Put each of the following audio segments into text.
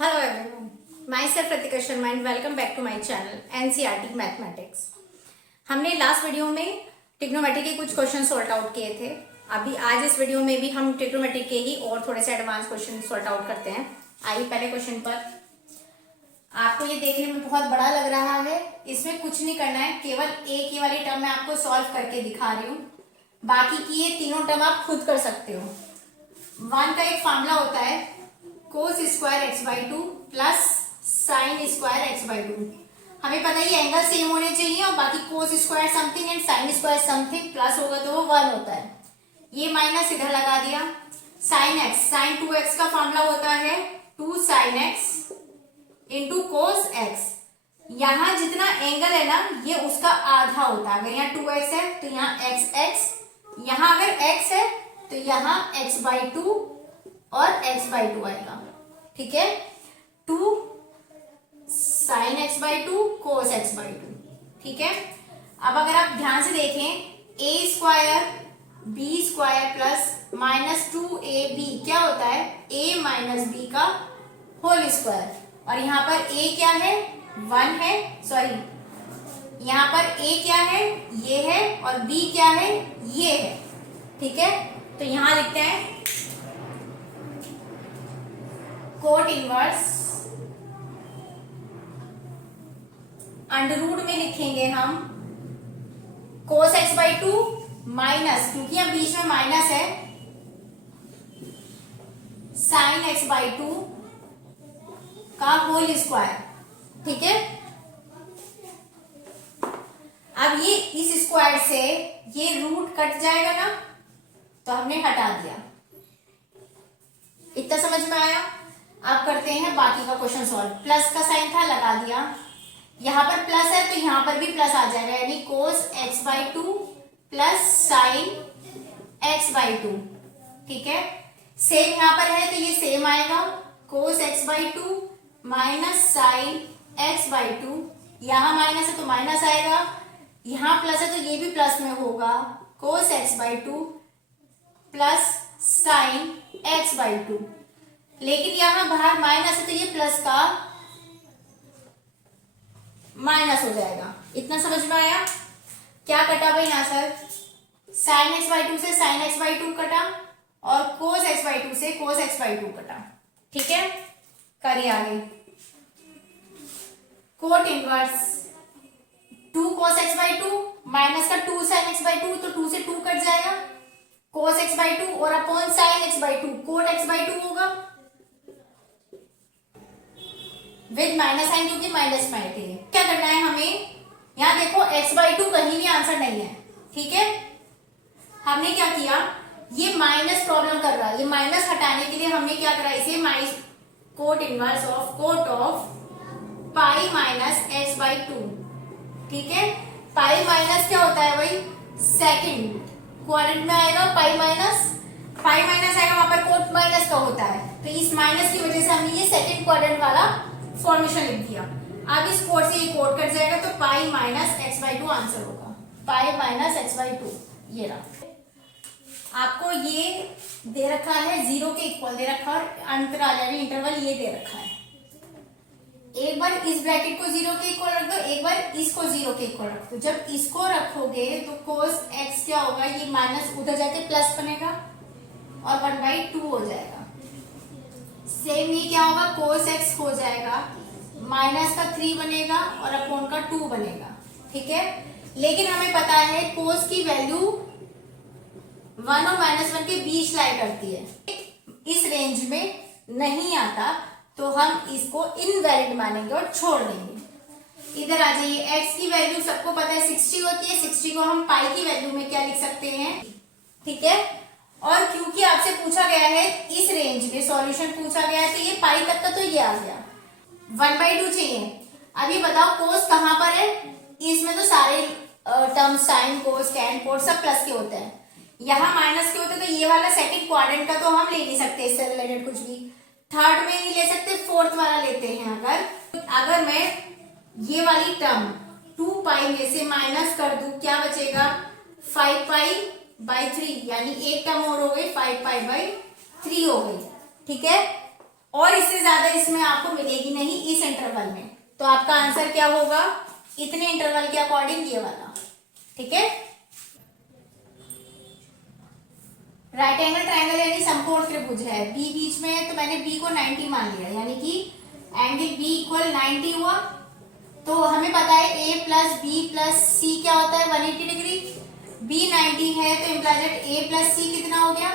Hello everyone, myself Pratika Sharma and welcome back to my channel NCERT Mathematics। हमने last video में trigonometry के कुछ question solve out किए थे। अभी आज इस वीडियो में भी हम ट्रिग्नोमेट्री के ही और थोड़े से एडवांस क्वेश्चन सॉल्व आउट करते हैं। आइए पहले क्वेश्चन पर। आपको ये देखने में बहुत बड़ा लग रहा है, इसमें कुछ नहीं करना है, केवल एक ही वाली टर्म मैं आपको सॉल्व करके दिखा रही हूँ। बाकी की ये तीनों टर्म आप खुद कर सकते हो। वन का एक फॉर्मूला होता है cos square x by two plus sine square x by to. हमें पता है ये एंगल सेम होने चाहिए और बाकी cos square something and sine square something plus होगा तो वो 1 होता है। ये माइनस इधर लगा दिया। साइन एक्स, साइन 2x का फॉर्मूला होता है 2 sine x into cos x. यहाँ जितना एंगल है ना ये उसका आधा होता है। अगर यहाँ 2x है तो यहाँ x x, यहाँ अगर x है तो यहाँ x बाई टू और x बाई टू आएगा। ठीक है, 2 sine x by two cos x by two. ठीक है, अब अगर आप ध्यान से देखें a square b square plus minus 2ab क्या होता है a माइनस बी का होल स्क्वायर। और यहाँ पर a क्या है 1 है, सॉरी यहाँ पर a क्या है ये है और b क्या है ये है। ठीक है, तो यहाँ लिखते हैं कोट इनवर्स अंडर रूट में लिखेंगे हम कोस एक्स बाई टू माइनस, क्योंकि यहां बीच में माइनस है, साइन एक्स बाई टू का होल स्क्वायर। ठीक है, अब ये इस स्क्वायर से ये रूट कट जाएगा ना तो हमने हटा दिया। इतना समझ में आया। अब करते हैं बाकी का क्वेश्चन सॉल्व। प्लस का साइन था लगा दिया, यहां पर प्लस है तो यहां पर भी प्लस आ जाएगा, यानी कोस x by two plus sign x by two. ठीक है, सेम यहां पर है तो ये सेम आएगा, कोस x by to minus sign x by to. यहां माइनस है तो माइनस आएगा, यहां प्लस है तो ये भी प्लस में होगा, कोस x by two plus sign x by to. लेकिन यहां बाहर माइनस है तो ये प्लस का माइनस हो जाएगा। इतना समझ में आया। क्या कटा भाई यहां sir, sign x by to से साइन एक्स बाई टू कटा और कोस एक्स बाई टू से कोस एक्स बाई टू कटा। ठीक है, करिए आगे। Cot inverse 2 cos x by to minus का 2 साइन एक्स बाई टू, तो 2 से 2 कट जाएगा, कोस एक्स बाई टू और upon sine x by two cot x by two होगा विद माइनस साइन, क्योंकि माइनस में थे। क्या करना है हमें, यहाँ देखो x बाई टू कहीं भी आंसर नहीं है। ठीक है, हमने क्या किया, ये माइनस प्रॉब्लम कर रहा है, ये माइनस हटाने के लिए हमने क्या करा, इसे minus cot inverse of cot of pi minus x by two. ठीक है, पाई माइनस क्या होता है भाई, सेकंड क्वाड्रेंट में आएगा, पाई माइनस आएगा, वहां पर कोट माइनस का होता है, तो इस माइनस की वजह से हमने ये सेकंड क्वाड्रेंट वाला फॉर्मेशन लिख दिया। अब इस कोड से ये कोड कट जाएगा तो pi minus x by two answer होगा, pi minus x by two. ये रहा, आपको ये दे रखा है 0 के इक्वल दे रखा और अंतराल यानी इंटरवल ये दे रखा है। एक बार इस ब्रैकेट को 0 के इक्वल रख दो, एक बार इसको 0 के इक्वल रख दो। जब इसको रखोगे तो कोस एक्स क्या होगा, ये माइनस उधर जाके प्लस बनेगा और 1/2 हो जाएगा। सेम ये क्या होगा, कोस एक्स हो जाएगा माइनस का 3 बनेगा और अपॉन का 2 बनेगा। ठीक है, लेकिन हमें पता है कोस की वैल्यू 1 और -1 के बीच लाई करती है, इस रेंज में नहीं आता तो हम इसको इनवैलिड मानेंगे और छोड़ देंगे। इधर आ जाइए, x की वैल्यू सबको पता है 60 होती है, 60 को हम पाई की वैल्यू में क्या लिख सकते हैं। ठीक है, और क्योंकि आपसे पूछा गया है इस रेंज में सॉल्यूशन पूछा गया है तो ये पाई तक का तो ये आ गया, 1/2 चाहिए। अब ये बताओ कोस कहां पर है, इसमें तो सारे term sine cos tan cot सब प्लस के होते हैं, यहाँ माइनस के होते हैं, तो ये वाला सेकंड क्वाड्रेंट का तो हम ले नहीं सकते, इससे रिलेटेड कुछ भी थर्ड में नहीं ले सकते, फोर्थ वाला लेते हैं। अगर मैं ये वाली टर्म 2 पाई में से माइनस कर दूं क्या बचेगा, 5 पाई बाई 3, यानी एक टर्म और हो गई 5 पाई बाई 3 हो गई। ठीक है, और इससे ज्यादा इसमें आपको मिलेगी नहीं इस इंटरवल में। तो आपका आंसर क्या होगा, इतने इंटरवल के अकॉर्डिंग ये वाला। ठीक है, राइट एंगल ट्रायंगल यानी समकोण त्रिभुज है, बी बीच में है तो मैंने बी को 90 मान लिया, यानी कि एंगल बी इक्वल 90 हुआ। तो हमें पता है a प्लस बी प्लस सी क्या होता है 180 डिग्री, b 90 है तो इम्प्लाइज दैट a प्लस सी कितना हो गया,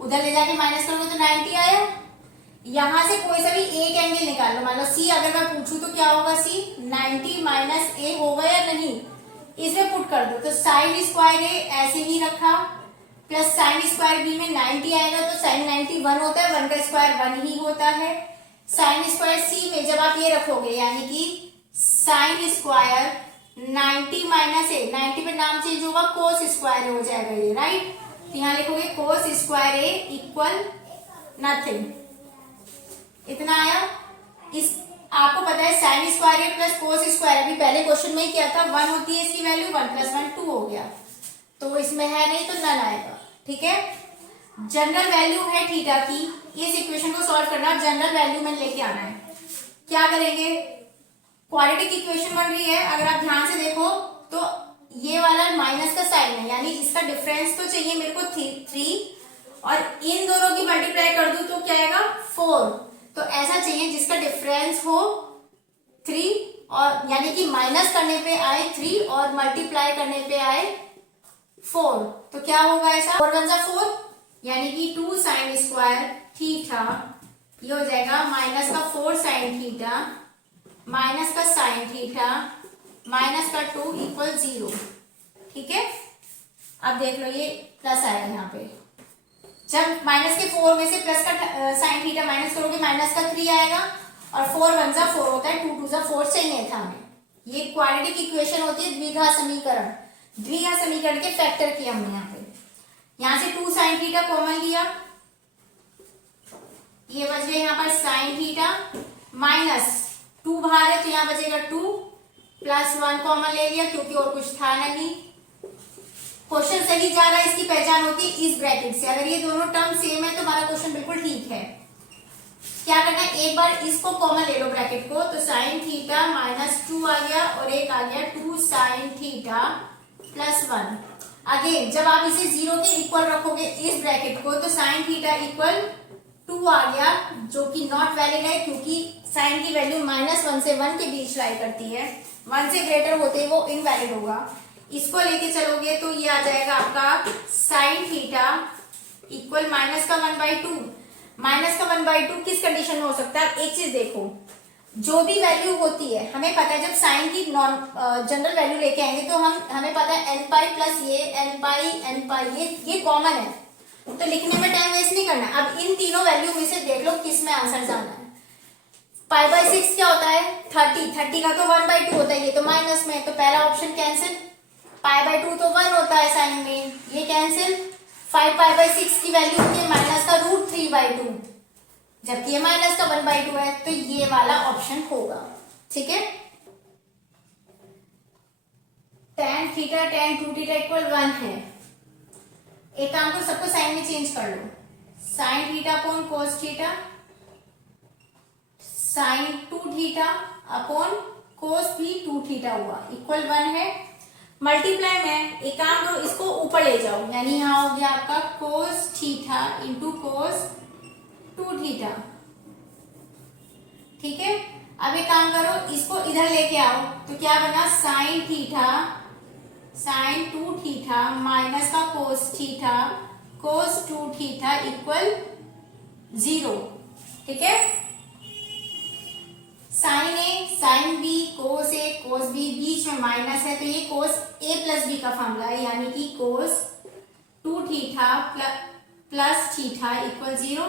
उधर ले जाके माइनस करोगे तो 90 आया। यहां से कोई सा भी एक एंगल निकाल लो, मान लो c अगर मैं पूछूं तो क्या होगा, c 90 माइनस a होगा या नहीं, इसमें पुट कर दो। तो साइन स्क्वायर a ऐसे ही रखा प्लस साइन स्क्वायर b में 90 आएगा तो साइन 90 1 होता है, 1 का स्क्वायर 1 ही होता है। साइन स्क्वायर c में जब आप ये रखोगे यानी कि साइन स्क्वायर 90 माइनस ए, 90 पे नाम चेंज होगा कोस स्क्वायर हो जाएगा ये, राइट। तो यहाँ लिखोगे कोस स्क्वायर ए इक्वल नथिंग, इतना आया। इस आपको पता है साइन स्क्वायर ए प्लस कोस स्क्वायर, अभी पहले क्वेश्चन में ही किया था 1 होती है इसकी वैल्यू, 1 प्लस 1 2 हो गया, तो इसमें है नहीं तो नन आएगा। ठीक है, जनरल वैल्यू है थीटा की, इस इक्वेशन को सॉल्व करना, जनरल वैल्यू में लेके आना है। क्या करेंगे, क्वाड्रेटिक इक्वेशन बन रही है, अगर आप ध्यान से देखो तो ये वाला माइनस का साइन है, यानी इसका डिफरेंस तो चाहिए मेरे को 3 और इन दोनों की मल्टीप्लाई कर दूं तो क्या आएगा 4। तो ऐसा चाहिए जिसका डिफरेंस हो 3 और यानी कि माइनस करने पे आए 3 और मल्टीप्लाई करने पे आए 4। तो क्या होगा ऐसा, 4 1 4 यानी कि 2 साइन स्क्वायर थीटा, ये हो जाएगा माइनस का 4 साइन थीटा माइनस का साइन थीटा माइनस का 2 इक्वल 0। ठीक है, अब देख लो ये प्लस आया यहाँ पे, जब माइनस के 4 में से प्लस का साइन थीटा माइनस करोगे माइनस का 3 आएगा और 4 1 4 होता है, 2 2 4 चाहिए था हमें। ये क्वाड्रेटिक इक्वेशन होती है द्विघात समीकरण, द्विघात समीकरण के फैक्टर किया हमने यहाँ पे। यहाँ से 2 साइन थीटा कॉमन लिया, ये बच गया यहाँ पर साइन थीटा माइनस 2 बाहर है तो यहाँ बचेगा 2 प्लस 1 कॉमन ले लिया क्योंकि और कुछ था नहीं। क्वेश्चन सही जा रहा है, इसकी पहचान होती है इस ब्रैकेट से, अगर ये दोनों टर्म सेम है तो हमारा क्वेश्चन बिल्कुल ठीक है। क्या करना है, एक बार इसको कॉमन ले लो ब्रैकेट को, तो साइन थीटा माइनस 2 आ गया और एक आ गया 2 साइन थीटा प्लस 1। अगेन जब आप इसे 0 के इक्वल रखोगे इस ब्रैकेट को तो साइन थीटा इक्वल 2 आ गया, जो कि नॉट वैलिड है क्योंकि साइन की वैल्यू -1 से 1 के बीच लाई करती है, 1 से ग्रेटर होते ही वो इनवैलिड होगा। इसको लेके चलोगे तो ये आ जाएगा आपका साइन थीटा इक्वल माइनस का 1/2। माइनस का 1/2 किस कंडीशन में हो सकता है, आप एक चीज देखो, जो भी वैल्यू होती है हमें पता है जब साइन की नॉन जनरल वैल्यू लेके आएंगे तो हमें पता है n पाई प्लस ये n पाई ये कॉमन है, तो लिखने में टाइम वेस्ट नहीं करना। अब इन तीनों वैल्यू में से देख लो किस में आंसर जाना है। π/6 क्या होता है 30 का तो 1/2 होता है, ये तो माइनस में, तो पहला ऑप्शन कैंसिल। π/2 तो 1 होता है साइन में, ये कैंसिल। 5π/6 की वैल्यू होती है माइनस का √3/2, जबकि ये माइनस का 1/2 है, तो ये वाला ऑप्शन होगा। ठीक है, tan थीटा tan 2θ इक्वल 1 है। एक काम को सबको साइन में चेंज कर लो, sine theta upon cos theta, sine 2θ upon cos भी 2θ हुआ इक्वल 1 है। मल्टीप्लाई में एक काम करो, इसको ऊपर ले जाओ, यानी यहां हो गया आपका कोस थीटा इंटू कोस 2θ। ठीक है, अब एक काम करो, इसको इधर लेके आओ तो क्या बना साइन थीटा साइन 2θ माइनस का कोस थीटा कोस 2θ इक्वल 0। ठीक है, sine a sine b cos a cos b, बीच में माइनस है तो ये कोस ए प्लस बी का फॉर्मूला है, यानी कि cos 2θ plus theta equal 0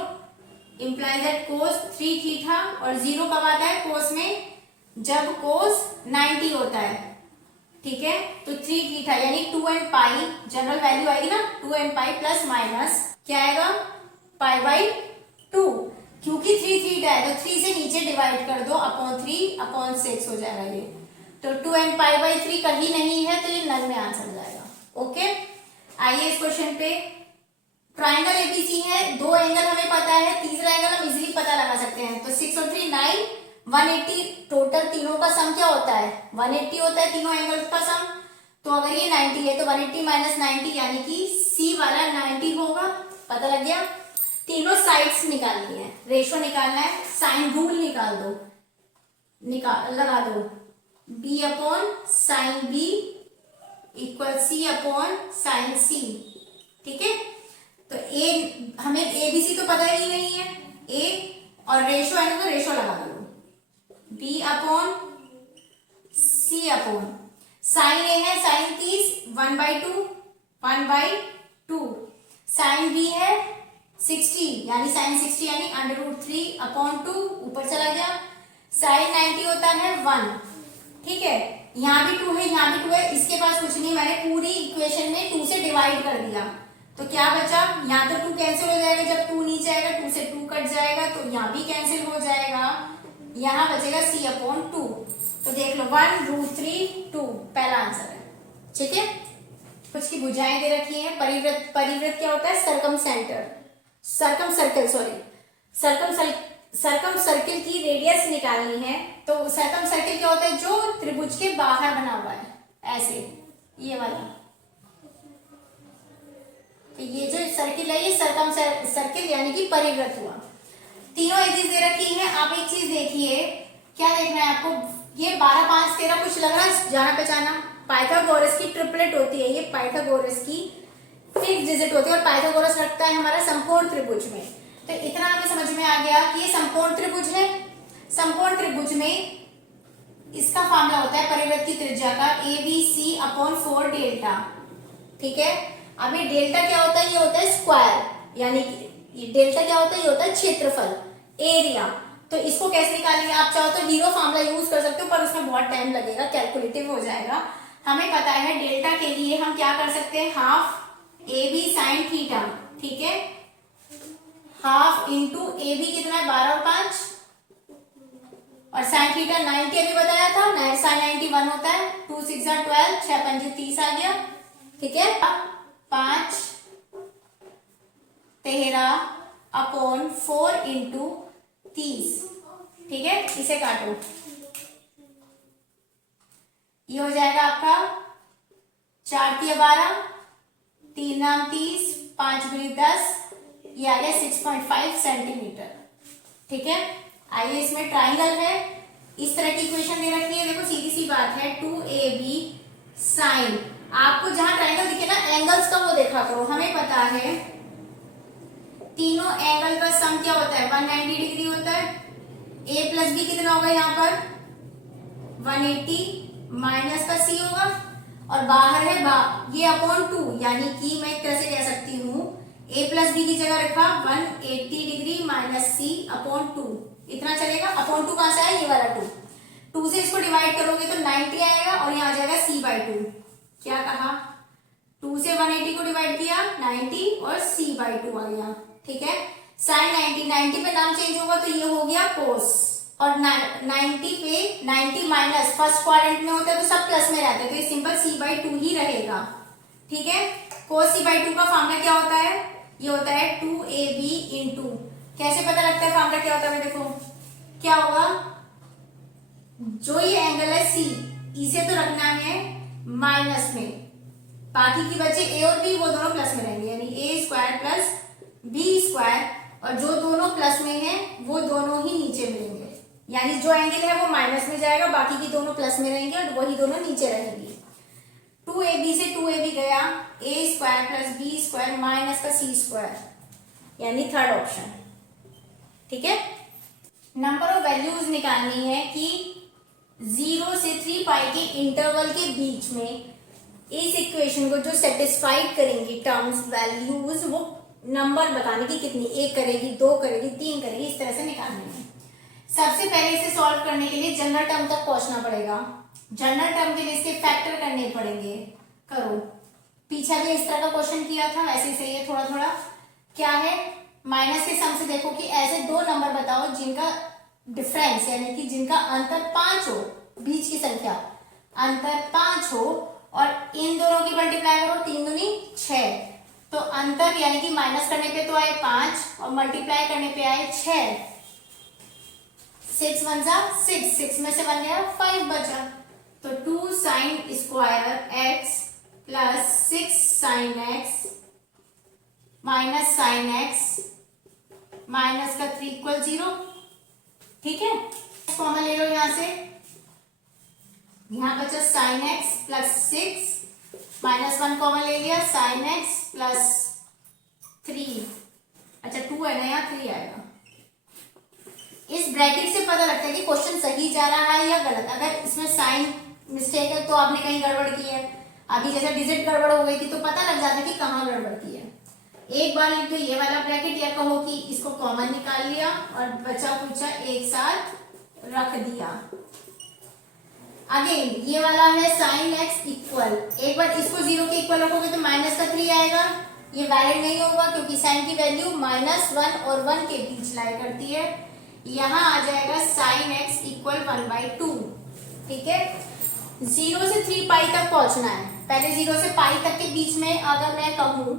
implies that cos 3θ, और 0 कब आता है कोस में, जब कोस 90 होता है। ठीक है, तो 3θ यानी 2n पाई, जनरल वैल्यू आएगी ना 2n पाई प्लस माइनस क्या आएगा π/2, क्योंकि 3θ है तो 3 से नीचे डिवाइड कर दो अपॉन 3 अपॉन 6 हो जाएगा ये, तो 2n π/3 कहीं नहीं है तो ये नन में आंसर जाएगा। ओके, आइए इस क्वेश्चन पे ट्राइंगल एबीसी है, दो एंगल हमें पता है, तीसरा एंगल हम इजीली पता लगा सकते हैं। तो 6 और 3 9, 180 टोटल तीनों का सम क्या होता है 180 होता है, तीनों एंगल्स का सम। तो अगर ये 90 है तो 180 माइनस 90 यानी कि सी वाला 90 होगा। पता लग गया। तीनों साइड्स निकालनी है, रेशो निकालना है, साइन रूल निकाल दो, लगा दो, b upon sine b equal c upon sine c. ठीक है, तो ए हमें एबीसी तो पता ही नहीं है, ए और रेशो है तो रेशो लगा दो, b अपॉन सी अपॉन साइन ए है साइन 30 1/2 साइन बी है 60 यानी साइन 60 यानी √3/2 ऊपर चला गया। साइन 90 होता है 1। ठीक है, यहाँ भी 2 है, यहाँ भी 2 है, इसके पास कुछ नहीं, मैंने पूरी इक्वेशन में 2 से डिवाइड कर दिया। तो क्या बचा, यहाँ तो 2 कैंसिल हो जाएगा, जब 2 नीचे आएगा 2 से 2 कट जाएगा, तो यहाँ भी कैंसिल हो जाएगा, यहाँ बचेगा c/2। तो देख लो 1√3/2 पहला आंसर है। ठीक है, कुछ की भुजाएं दे रखी है। परिवृत्त, परिवृत्त क्या होता है, सरकम सर्कल की रेडियस निकालनी है। तो सर्कम सर्किल क्या होता है, जो त्रिभुज के बाहर बना हुआ है, ऐसे ये वाला। तो ये जो सर्किल है ये सर्कम सर्किल यानी कि परिवृत्त हुआ। तीनों एक चीज दे रखी है। आप एक चीज देखिए, क्या देखना है आपको, ये 12 5 13 कुछ लग रहा है जाना पहचाना। पाइथागोरस की ट्रिपलेट होती है, ये पाइथागोरस की फिक्स डिजिट होती है, और पाइथागोरस रखता है हमारा समकोण त्रिभुज में। तो इतना हमें समझ में आ गया कि ये समकोण त्रिभुज है। समकोण त्रिभुज में इसका फार्मूला होता है परिवृत्त की त्रिज्या का ABC/4 डेल्टा। ठीक है, अब ये डेल्टा क्या होता है, ये होता है स्क्वायर, यानी कि डेल्टा क्या होता है, ये होता है क्षेत्रफल, एरिया। तो इसको कैसे निकालेंगे, आप चाहो तो जीरो फार्मूला यूज कर सकते हो, पर उसमें बहुत टाइम लगेगा, कैलकुलेटिव हो जाएगा। हमें पता है डेल्टा के लिए हम क्या कर सकते हैं, हाफ AB साइन थीटा। ठीक है, हाफ इंटू AB कितना है 12 और 5, और साइन थीटा 90 अभी बताया था, साइन 90 1 होता है, 2 6 12, 6 5 30 आ गया। ठीक है, 5 13/4 इंटू 30। ठीक है, इसे काटो, ये हो जाएगा आपका 4 × 12, 3 × 30, 5 × 10, ये आ गया 6.5 सेंटीमीटर। ठीक है, आइए इसमें ट्राइंगल है, इस तरह की इक्वेशन दे रखी है। देखो सीधी सी बात है, 2AB साइन, आपको जहां ट्राइंगल दिखे ना एंगल्स का वो देखा करो। हमें पता है तीनों एंगल का सम क्या होता है 190 डिग्री होता है। A प्लस बी कितना होगा, यहाँ पर 180 माइनस का C होगा, और बाहर है ये /2, यानी कि मैं एक तरह से कह सकती हूँ A प्लस बी की जगह रखा 180 डिग्री माइनस C/2, इतना चलेगा। /2 कहां से आया, ये वाला 2 से इसको डिवाइड करोगे तो 90 आएगा, और यहाँ आ जाएगा C/2। क्या कहा, 2 से 180 को डिवाइड किया 90 और C/2 आ गया। ठीक है, साइन 90 पे नाम चेंज होगा तो ये हो गया कोस, और 90 पे 90 माइनस फर्स्ट क्वाड्रेंट में होता है तो सब प्लस में रहते हैं, तो ये सिंपल C/2 ही रहेगा। ठीक है, कोस C/2 का फार्मूला क्या होता है, ये होता है 2AB इंटू, कैसे पता लगता है फार्मूला क्या होता है, देखो क्या होगा, जो ये एंगल है C, इसे तो रखना है माइनस में, बाकी की बचे A और B वो दोनों प्लस में रहेंगे, यानी A² प्लस B², और जो दोनों प्लस में है वो दोनों ही नीचे मिलेंगे, यानी जो एंगल है वो माइनस में जाएगा, बाकी की दोनों प्लस में रहेंगे और वही दोनों नीचे रहेंगी। 2AB से 2AB गया, A² प्लस B² माइनस का C², यानी थर्ड ऑप्शन। ठीक है, नंबर ऑफ वैल्यूज निकालनी है कि 0 से 3 पाई के इंटरवल के बीच में इस इक्वेशन को जो सेटिस्फाइड करेंगी टर्म्स वैल्यूज, वो नंबर बताने की कितनी, 1 करेगी, 2 करेगी, 3 करेगी, इस तरह से निकालनी है। सबसे पहले इसे सॉल्व करने के लिए जनरल टर्म तक पहुंचना पड़ेगा। जनरल टर्म के लिए इसके फैक्टर करने पड़ेंगे। करो, पीछे भी इस तरह का क्वेश्चन किया था, वैसे ही सही है थोड़ा थोड़ा। क्या है, माइनस के सम से देखो कि ऐसे दो नंबर बताओ जिनका डिफरेंस यानी कि जिनका अंतर 5 हो, बीच की संख्या अंतर 5 हो, और इन दोनों की मल्टीप्लाई करो, 3 दूनी 6, तो अंतर यानी कि माइनस करने पे तो आए 5 और मल्टीप्लाई करने पे आए 6। 6 1 जा 6, 6 में से 1 गया 5 बचा। तो 2 sine square x plus 6 sine x minus sine x minus का 3 इक्वल 0। ठीक है, कॉमन ले लो यहां से, यहां बचा sine x plus 6 minus 1 common ले लिया, साइन एक्स प्लस 3। अच्छा 2 है ना, यहाँ 3 आएगा। इस ब्रैकेट से पता लगता है कि क्वेश्चन सही जा रहा है या गलत। अगर इसमें साइन मिस्टेक है तो आपने कहीं गड़बड़ की है। अभी जैसे डिजिट गड़बड़ हो गई थी तो पता लग जाता है कि कहाँ गड़बड़ की है। एक बार लिख दो ये वाला ब्रैकेट, या कहो कि इसको कॉमन निकाल लिया और बचा पूछा एक साथ रख दिया। अगेन ये वाला है साइन एक्स इक्वल, एक बार इसको 0 के इक्वल रखोगे तो माइनस का 3 आएगा। ये वैलिड नहीं होगा क्योंकि साइन की वैल्यू -1 और 1 के बीच लाई करती है। यहां आ जाएगा साइन एक्स इक्वल 1/2। ठीक है, 0 से 3 पाई तक पहुंचना है। पहले 0 से पाई तक के बीच में अगर मैं कहूं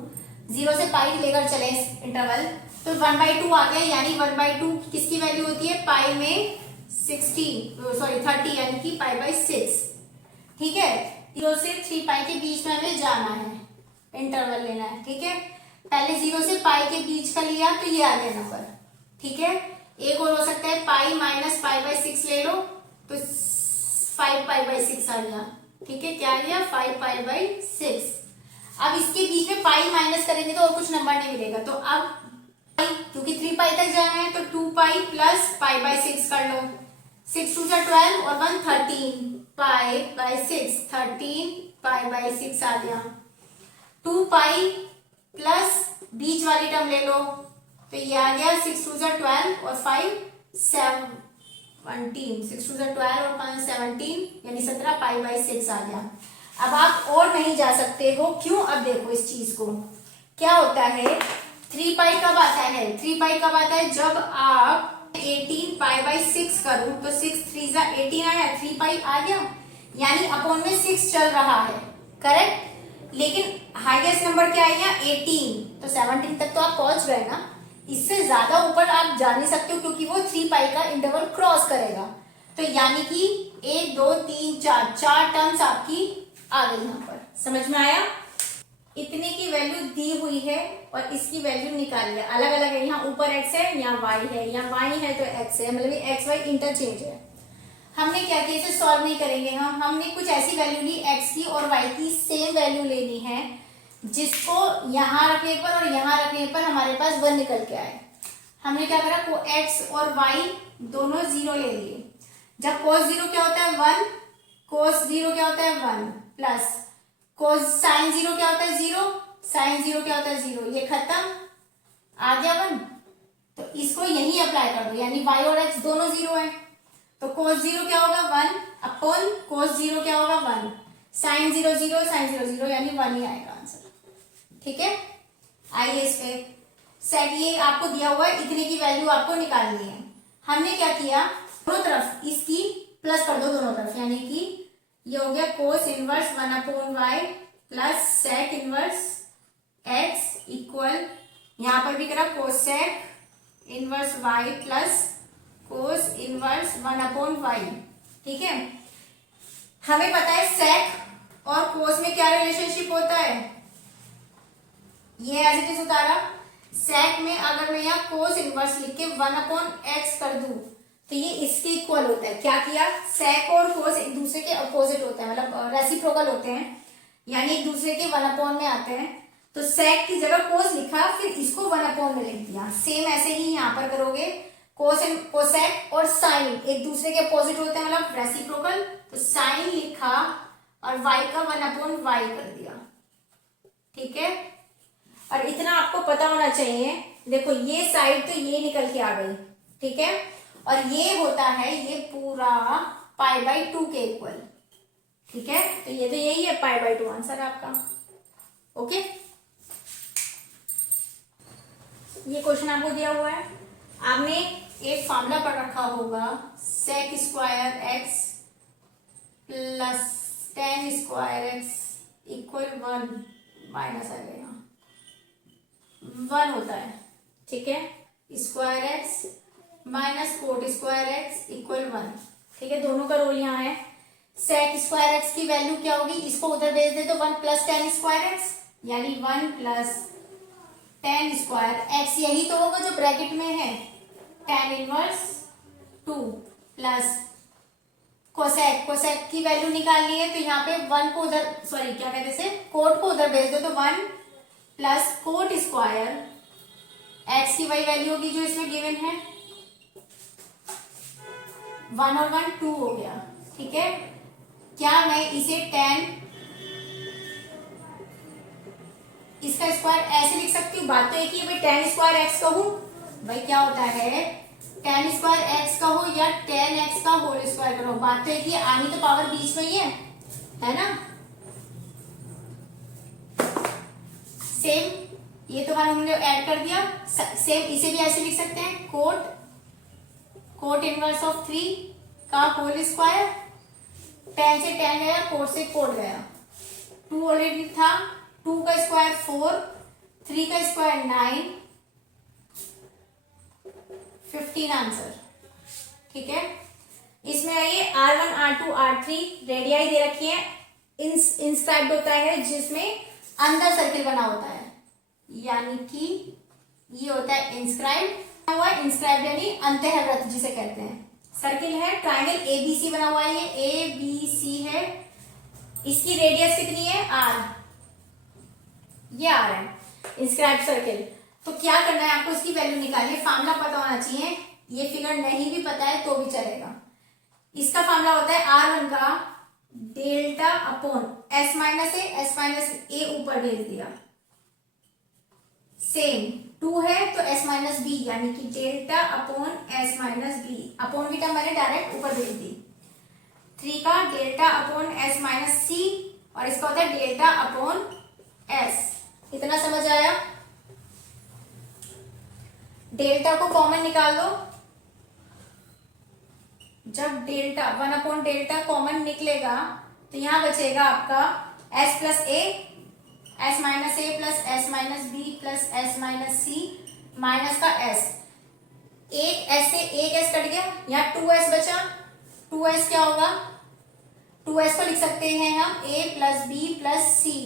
0 से पाई लेकर चले इस इंटरवल, तो 1/2 आ गया। यानी 1/2 किसकी वैल्यू होती है, पाई में 30 यानी कि पाई/6। ठीक है, 0 से 3 पाई के बीच में हमें जाना है, इंटरवल लेना है। ठीक है, पहले 0 से पाई के बीच का लिया तो ये आ गया नंबर। ठीक है, एक और हो सकता है पाई माइनस पाई/6 ले लो तो 5 पाई/6 आ गया। ठीक है, क्या आ गया 5 पाई/6। अब इसके बीच में पाई माइनस करेंगे तो और कुछ नंबर नहीं मिलेगा। तो अब क्योंकि 3 पाई तक जाना है तो 2 पाई प्लस पाई/6 कर लो। 6 2 12 और 1 13 पाई/6, 13 पाई/6 आ गया। 2 पाई प्लस बीच वाली टर्म ले लो तो ये आ गया 6 2 12 और 5 17, 6 2 12 और 5 17 यानी 17 पाई/6 आ गया। अब आप और नहीं जा सकते हो, क्यों? अब देखो इस चीज को क्या होता है। 3 पाई कब आता है, 3 पाई कब आता है, जब आप 18 पाई/6 करूं तो 6 3 जा 18 आया, 3 पाई आ गया, यानी अपॉन में 6 चल रहा है। करेक्ट, लेकिन हाईएस्ट नंबर क्या है यहाँ 18, तो 17 तक तो आप पहुंच गए ना। इससे ज्यादा ऊपर आप जा नहीं सकते हो क्योंकि वो 3 पाई का इंटरवल क्रॉस करेगा। तो यानी कि 1 2 3 4 टर्म्स आपकी आ गई। यहाँ पर समझ में आया? इतने की वैल्यू दी हुई है और इसकी वैल्यू निकालिए। अलग अलग है, यहाँ ऊपर x है, यहाँ y है, यहाँ y है तो x है, मतलब x y इंटरचेंज है। हमने क्या किया, इसे सॉल्व नहीं करेंगे हमने कुछ ऐसी वैल्यू ली x की और y की सेम वैल्यू लेनी है जिसको यहाँ रखने पर और यहाँ रखने पर हमारे पास 1 निकल के आए। हमने क्या करा, को x और y दोनों 0 ले लिए। जब cos 0 क्या होता है 1, cos 0 क्या होता है 1 प्लस cos sin 0 क्या होता है 0, sin 0 क्या होता है 0, ये खत्म, आ गया 1। तो इसको यही अप्लाई कर दो, यानी y और x दोनों 0 है तो cos 0 क्या होगा 1 अपॉन cos 0 क्या होगा 1, sin 0 0, sin 0 0 यानी 1 ही आएगा आंसर। ठीक है, आइए इस पे सेट, ये आपको दिया हुआ है, इतने की वैल्यू आपको निकालनी है। हमने क्या किया, दोनों तरफ इसकी प्लस कर दो दोनों तरफ, यानी कि ये हो गया cos inverse 1/y plus sec inverse x equal, यहां पर भी करा cosec inverse y plus cos inverse 1/y। ठीक है, हमें पता है सेक और कोस में क्या रिलेशनशिप होता है, ये एज इट इज उतारा। सेक में अगर मैं यहाँ कोस इनवर्स लिख के 1/x कर दूं तो ये इसके इक्वल होता है। क्या किया, सेक और कोस एक दूसरे के अपोजिट होते हैं, मतलब रेसिप्रोकल होते हैं, यानी एक दूसरे के 1/में आते हैं। तो सेक की जगह कोस लिखा, फिर इसको 1/में लिख दिया। सेम ऐसे ही यहाँ पर करोगे, कोस एंड कोसेक और साइन एक दूसरे के अपोजिट होते हैं, मतलब रेसिप्रोकल, तो साइन लिखा और y का 1/y कर दिया। ठीक है, और इतना आपको पता होना चाहिए, देखो ये साइड तो ये निकल के आ गई। ठीक है, और ये होता है ये पूरा π/2 के इक्वल। ठीक है, तो ये तो यही है π/2 आंसर आपका। ओके, ये क्वेश्चन आपको दिया हुआ है, आपने एक फॉर्मूला पढ़ रखा होगा, sec square x plus tan square x equal 1 minus आ गया। 1 होता है, ठीक है। Square x minus cot square x equal 1, ठीक है। दोनों का रोल यहाँ है। सेक स्क्वायर एक्स की वैल्यू क्या होगी, इसको उधर भेज दे तो 1 प्लस टेन स्क्वायर एक्स, यानी 1 प्लस टेन स्क्वायर एक्स, यही तो होगा जो ब्रैकेट में है, tan inverse 2 plus cosec, cosec की वैल्यू निकालनी है तो यहाँ पे 1 को उधर, सॉरी क्या कहते हैं, कोट को उधर भेज दो तो 1 प्लस कोट स्क्वायर एक्स की वही वैल्यू होगी जो इसमें गिवन है, 1 और 1 2 हो गया, ठीक है। क्या मैं इसे 10 इसका स्क्वायर ऐसे लिख सकती हूँ, बात तो एक ही है भाई, 10 स्क्वायर एक्स कहूँ, भाई क्या होता है 10 स्क्वायर एक्स का हो या 10 एक्स का होल स्क्वायर करो, बात तो एक ही है, आनी तो पावर बीच में ही है ना। सेम ये तो हमने ऐड कर दिया, सेम इसे भी ऐसे लिख सकते हैं, कोट इनवर्स ऑफ 3 का होल स्क्वायर, 10 से 10 गया, कोट से कोट गया, 2 ऑलरेडी था, 2 का स्क्वायर 4, 3 का स्क्वायर 9, 15 आंसर, ठीक है। इसमें आइए R1 R2 R3 रेडियाई दे रखी है, इंस्क्राइब्ड होता है जिसमें अंदर सर्किल बना होता है, यानी कि ये होता है इंस्क्राइब्ड हुआ, इंस्क्राइब्ड यानी अंतःवृत्त जिसे कहते हैं। सर्किल है, ट्राइंगल एबीसी बना हुआ है, ये एबीसी है, इसकी रेडियस कितनी है R, ये R है, इंस्क्राइब्ड सर्किल। तो क्या करना है आपको, इसकी वैल्यू निकालिए, फार्मूला पता होना चाहिए, ये फिगर नहीं भी पता है तो भी चलेगा। इसका फार्मूला होता है R1 का डेल्टा अपॉन S माइनस ए ऊपर भेज दिया, सेम 2 है तो S माइनस बी, यानी कि delta upon S minus b, upon की टर्म मैंने डायरेक्ट ऊपर भेज दी, 3 का delta upon S minus c, और इसका होता है डेल्टा अपॉन S। इतना समझ आया। डेल्टा को कॉमन निकाल दो, जब डेल्टा 1 अपॉन डेल्टा कॉमन निकलेगा तो यहां बचेगा आपका S plus a, S minus a plus S minus b plus S minus c minus का S, एक S से एक S कट गया, यहाँ 2S बचा, 2S क्या होगा, 2S को लिख सकते हैं हम A प्लस बी प्लस सी,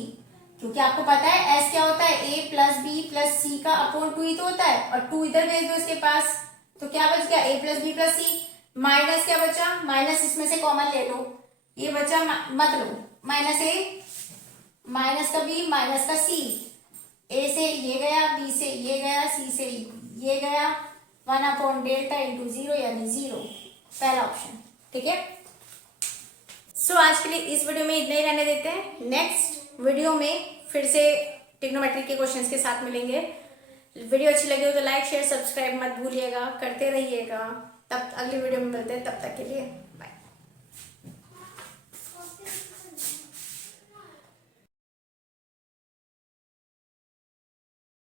क्योंकि आपको पता है S क्या होता है, A प्लस बी प्लस सी का अपॉन 2 ही तो होता है, और 2 इधर भेज दो इसके पास, तो क्या बच गया A plus b plus c, minus क्या बचा, माइनस इसमें से कॉमन ले लो, ये बचा मत लो, माइनस ए माइनस का बी माइनस का सी, ए से ये गया, बी से ये गया, सी से ये गया, 1 अपॉन डेल्टा इंटू 0 यानी 0, पहला ऑप्शन, ठीक है। सो आज के लिए इस वीडियो में इतना ही रहने देते हैं, नेक्स्ट वीडियो में फिर से ट्रिग्नोमेट्री के क्वेश्चंस के साथ मिलेंगे। वीडियो अच्छी लगी हो तो लाइक शेयर सब्सक्राइब मत भूलिएगा, करते रहिएगा। तब अगली वीडियो में मिलते हैं, तब तक के लिए।